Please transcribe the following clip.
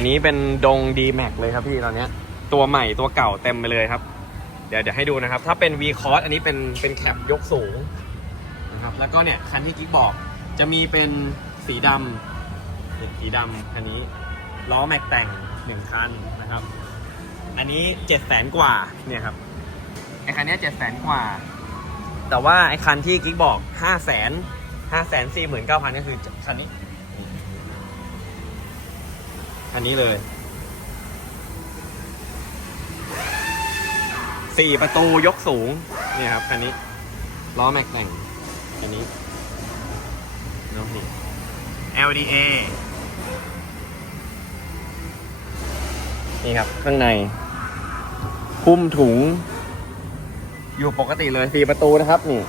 อันนี้เป็นดง D Max เลยครับพี่ตอนนี้ตัวใหม่ตัวเก่าเต็มไปเลยครับ เดี๋ยวเดี๋ยวให้ดูนะครับ ถ้าเป็น V c o s อันนี้เป็นเป็นแคปยกสูงนะครับแล้วก็เนี่ยคันที่กิ๊กบอกจะมีเป็นสีดำเนี่ยสีดำคันนี้ล้อแม็กแต่งหนึ่งคันนะครับ อันนี้เจ็ดแสนกว่าเนี่ยครับไอคันเนี้เจ็ดแสนกว่า แต่ว่าไอคันที่กิ๊กบอกห้าแสนห้าแสนสี่หมื่นเก้าพันก็คือคันนี้ คันนี้เลยสี่ประตูยกสูงนี่ครับคันนี้ล้อแม็กแต่งคันนี้น้องนี่ LDA นี่ครับ ข้างในพุ่มถุง อยู่ปกติเลยสี่ประตูนะครับนี่